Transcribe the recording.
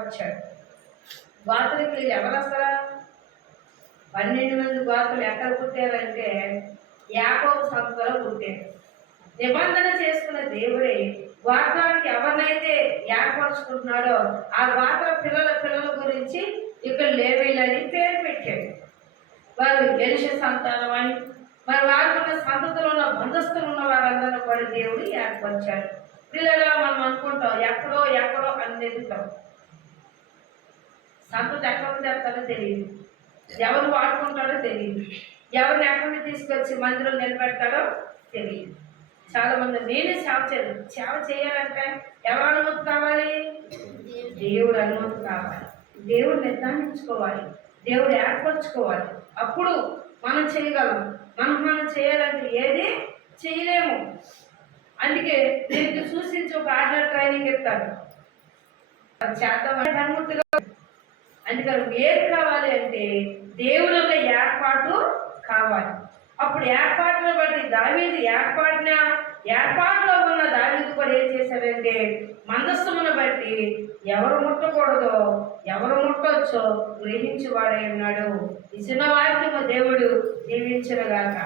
వచ్చాడు గోత్రికి ఎవరు అసలు పన్నెండు మంది గోత్రులు ఎక్కడ పుట్టారంటే యాకోబు సంతలో పుట్టారు. నిబంధన చేసుకున్న దేవుడే గోత్రానికి ఎవరినైతే ఏర్పరచుకుంటున్నాడో ఆ గోత్ర పిల్లల పిల్లల గురించి ఇక్కడ లేవీలని పేరు పెట్టాడు. వారు గెలిష సంతానం అని మరి వారికి సంతతిలో ఉన్న బంధస్థులు ఉన్న వారందరూ కూడా దేవుడు ఏర్పరిచాడు. పిల్లలు మనం అనుకుంటాం ఎక్కడో ఎక్కడో అని ఎదుగుతాం ఎక్కడ తెస్తాడో తెలియదు ఎవరు వాడుకుంటాడో తెలియదు ఎవరిని ఎక్కడ నుంచి తీసుకొచ్చి మందిరం నిలబెడతాడో తెలియదు చాలా మంది నేనే సేవ చేయదు సేవ చేయాలంటే ఎవరు అనుమతి కావాలి? దేవుడు అనుమతి కావాలి. దేవుడు నిర్ధారించుకోవాలి. దేవుడు ఏర్పరచుకోవాలి. అప్పుడు మనం చేయగలం. మనం మనం చేయాలంటే ఏది? చేయలేము. అందుకే దీనికి సూచించి ఒక ఆర్డర్ ట్రైనింగ్ ఇస్తాను. చేద్దాం అనుమతిగా అందుకని ఏది కావాలి అంటే దేవుని యొక్క ఏర్పాటు కావాలి. అప్పుడు ఏర్పాటును బట్టి దావీది ఏర్పాటున? ఏర్పాటులో ఉన్న దావీదు కూడా ఏం చేశాడంటే మందస్సుమును బట్టి ఎవరు ముట్టకూడదో ఎవరు ముట్టొచ్చో గ్రహించేవాడై ఉన్నాడు. ఈ చిన్న వాక్యము దేవుడు దీవించిన గాక.